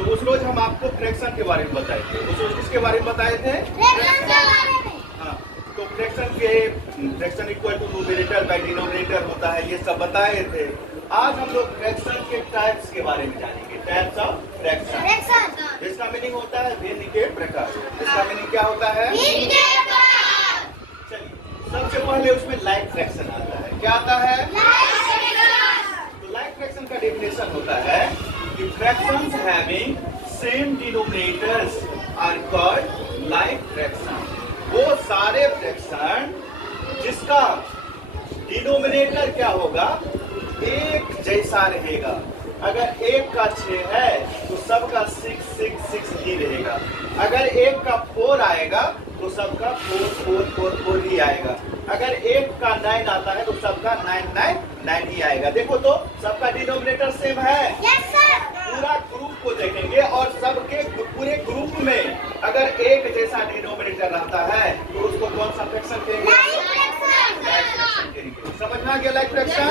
तो उस रोज हम आपको फ्रैक्शन के बारे में बताए थे। उस रोज किसके बारे में बताए थे? हाँ, तो fraction equal to numerator by denominator होता है, ये सब बताए थे। आज हम लोग फ्रैक्शन के टाइप्स के बारे में जानेंगे। टाइप्स ऑफ फ्रैक्शन, इसका मीनिंग होता है भिन्न के प्रकार। इसका मीनिंग क्या होता है? चलिए, सबसे पहले उसमें लाइक फ्रैक्शन आता है। क्या आता है? तो लाइक फ्रैक्शन का डेफिनेशन होता है कि fractions having same denominators are called like fraction. वो सारे फ्रैक्शन जिसका डिनोमिनेटर क्या होगा? एक जैसा रहेगा। अगर एक का 6 है तो सबका 6 6 6 ही रहेगा। अगर एक का 4 आएगा तो सबका 4 4 4 4 ही आएगा। अगर एक का 9 आता है तो सबका 9 9 9 ही आएगा। देखो तो सबका डिनोमिनेटर सेम है। पूरा ग्रुप को देखेंगे और सबके पूरे ग्रुप में अगर एक जैसा डिनोमिनेटर रहता है तो उसको कौन सा फ्रैक्शन कहेंगे? समझ में आ गया लाइक फ्रैक्शन?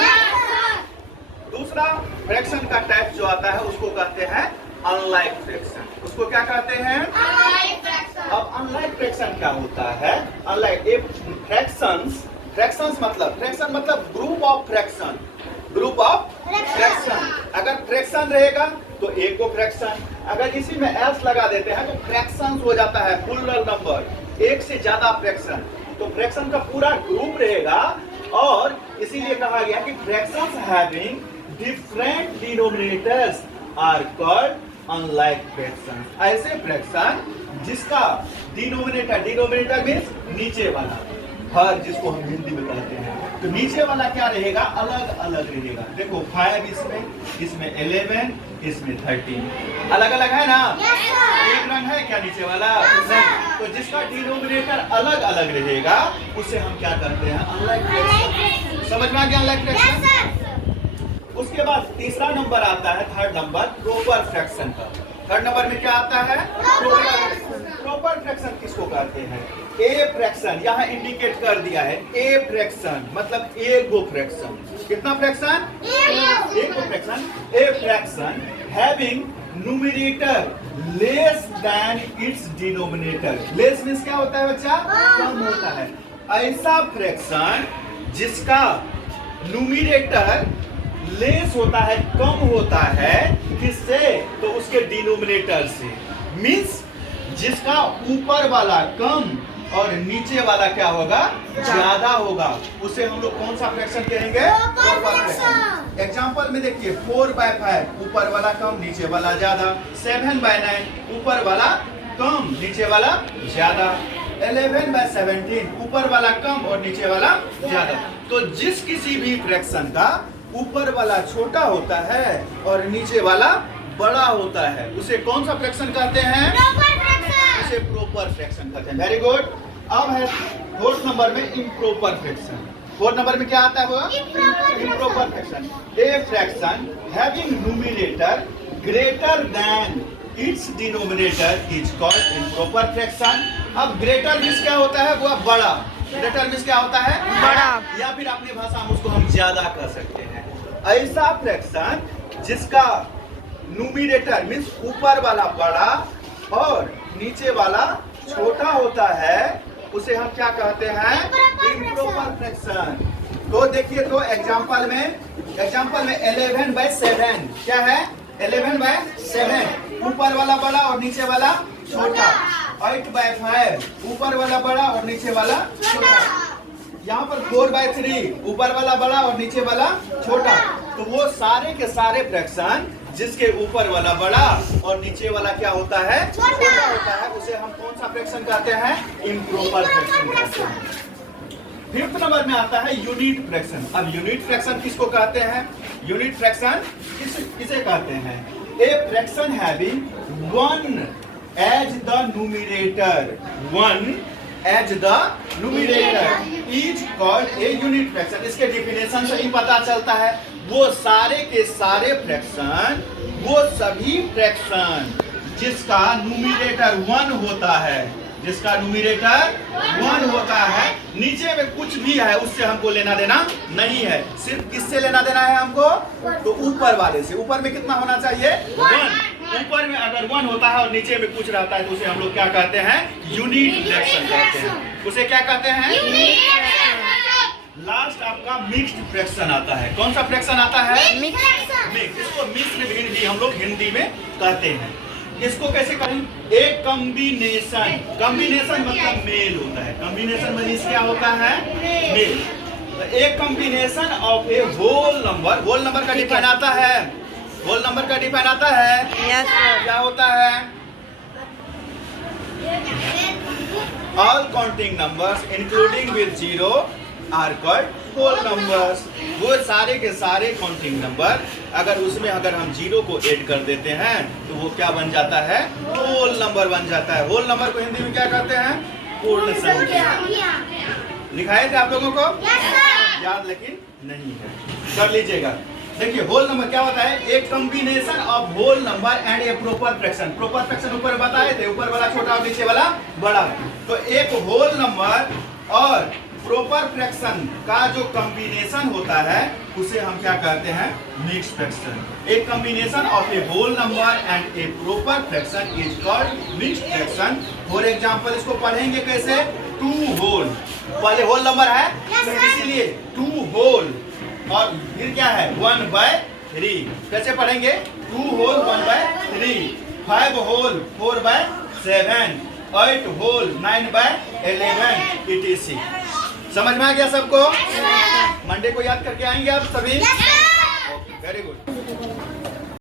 दूसरा फ्रैक्शन का टाइप जो आता है उसको कहते हैं अनलाइक फ्रैक्शन। उसको क्या कहते हैं? अब अनलाइक फ्रैक्शन क्या होता है? अनलाइक फ्रैक्शंस मतलब group of fraction. Group of fraction, अगर फ्रैक्शन रहेगा तो एक को फ्रैक्शन, अगर इसी में एस लगा देते हैं तो फ्रैक्शंस हो जाता है प्लूरल नंबर, एक से ज्यादा फ्रैक्शन। तो फ्रैक्शन का पूरा ग्रुप रहेगा और इसीलिए कहा गया कि fractions having different denominators are called unlike fraction. ऐसे फ्रैक्शन जिसका डिनोमिनेटर मीन्स नीचे वाला, हर जिसको हम हिंदी में कहते हैं, तो नीचे वाला क्या रहेगा? अलग अलग रहेगा। देखो 5 इसमें 11, इसमें 13, अलग अलग है ना? एक रंग है क्या नीचे वाला? नहीं। तो जिसका डिनोमिनेटर अलग अलग रहेगा उसे हम क्या कहते हैं? Unlike fraction. समझ में आ गया अनलाइक फ्रैक्शन? उसके बाद तीसरा नंबर आता है, थर्ड नंबर प्रॉपर फ्रैक्शन का। थर्ड नंबर में क्या आता है? प्रॉपर फ्रैक्शन किसको कहते हैं? ए फ्रैक्शन, यहाँ इंडिकेट कर दिया है। ए फ्रैक्शन मतलब एक गो फ्रैक्शन। कितना फ्रैक्शन? एक गो fraction. A fraction having numerator less than its denominator. Less means क्या होता है बच्चा? कम होता है। ऐसा फ्रैक्शन जिसका न्यूमरेटर लेस होता है, कम होता है, किससे? तो उसके डिनोमिनेटर से। मींस जिसका ऊपर वाला कम और नीचे वाला क्या होगा? ज्यादा होगा। उसे हम लोग कौन सा फ्रैक्शन कहेंगे? Proper fraction. एग्जांपल में देखिए 4/5 ऊपर वाला कम नीचे वाला ज्यादा, 7/9 ऊपर वाला कम नीचे वाला ज्यादा, 11/17 ऊपर वाला कम और नीचे वाला ज्यादा। तो जिस किसी भी फ्रैक्शन का ऊपर वाला छोटा होता है और नीचे वाला बड़ा होता है उसे कौन सा फ्रैक्शन कहते हैं? उसे प्रॉपर फ्रैक्शन कहते हैं। Very good. अब है फोर्थ नंबर में इम्प्रॉपर फ्रैक्शन। फोर्थ नंबर में क्या आता है वो? Improper fraction. A fraction having numerator greater than its denominator is called improper fraction. अब ग्रेटर मींस क्या होता है? वो बड़ा। ग्रेटर मींस क्या होता है? बड़ा। या फिर अपनी भाषा में उसको हम ज्यादा कह सकते हैं। ऐसा फ्रैक्शन जिसका न्यूमरेटर मींस ऊपर वाला बड़ा और नीचे वाला छोटा होता है उसे हम क्या कहते हैं? Improper fraction. तो देखिए तो एग्जांपल में 11/7 क्या है? 11/7 ऊपर वाला बड़ा और नीचे वाला छोटा। 8/5 ऊपर वाला बड़ा और नीचे वाला छोटा। यहाँ पर 4/3 ऊपर वाला बड़ा और नीचे वाला छोटा। तो वो सारे के सारे फ्रैक्शन जिसके ऊपर वाला बड़ा और नीचे वाला क्या होता है? छोटा होता है, उसे हम कौन सा फ्रैक्शन कहते हैं? इम्प्रॉपर फ्रैक्शन कहते हैं। फिफ्थ नंबर में आता है यूनिट फ्रैक्शन। अब यूनिट फ्रैक्शन किसको कहते हैं? यूनिट फ्रैक्शन किसे कहते हैं? A fraction having 1 as the numerator, 1 as the numerator is called a unit fraction. इसके डिफिनेशन से ही पता चलता है वो सारे के सारे फ्रैक्शन, वो सभी फ्रैक्शन जिसका न्यूमरेटर 1 होता है, जिसका न्यूमरेटर 1 होता है, नीचे में कुछ भी है उससे हमको लेना देना नहीं है। सिर्फ किससे लेना देना है हमको? तो ऊपर वाले से। ऊपर में कितना होना चाहिए? 1। ऊपर में अगर अगर 1 होता है और नीचे में कुछ रहता है तो उसे हम लोग क्या कहते हैं? यूनिट फ्रैक्शन कहते हैं। उसे क्या कहते हैं? लास्ट आपका मिक्स्ड फ्रैक्शन आता है। कौन सा फ्रैक्शन आता है? मिक्स। इसको मिश्र भी हम लोग हिंदी में कहते हैं। इसको कैसे करें? एक कॉम्बिनेशन। कॉम्बिनेशन मतलब मेल होता है। कॉम्बिनेशन मतलब क्या होता है? मेल। तो एक combination of a whole number. Whole number का डिफाइन आता है? होल नंबर का डिफाइन आता है? क्या होता है? All counting numbers including with zero are called whole numbers. वो सारे के सारे काउंटिंग नंबर अगर हम जीरो को ऐड कर देते हैं तो वो क्या बन जाता है? होल नंबर बन जाता है। होल नंबर को हिंदी में क्या कहते हैं? पूर्ण संख्या। लिखाए थे आप लोगों को? याद लेकिन नहीं है, कर लीजिएगा। देखिए होल नंबर क्या होता है? एक combination of whole number and a proper fraction. Proper fraction ऊपर बताए थे, ऊपर वाला छोटा और नीचे वाला बड़ा। तो एक होल नंबर और प्रॉपर फ्रैक्शन का जो कॉम्बिनेशन होता है उसे हम क्या कहते हैं? Mixed fraction. एक combination of a whole number and a proper fraction is called mixed fraction. For example इसको पढ़ेंगे कैसे? 2 होल। पहले होल नंबर है तो इसीलिए 2 होल और फिर क्या है? 1/3। कैसे पढ़ेंगे? 2 होल 1/3, 5 होल 4/7, 8 होल 9/11 etc। समझ में आ गया सबको? मंडे को याद करके आएंगे आप सभी? Very good.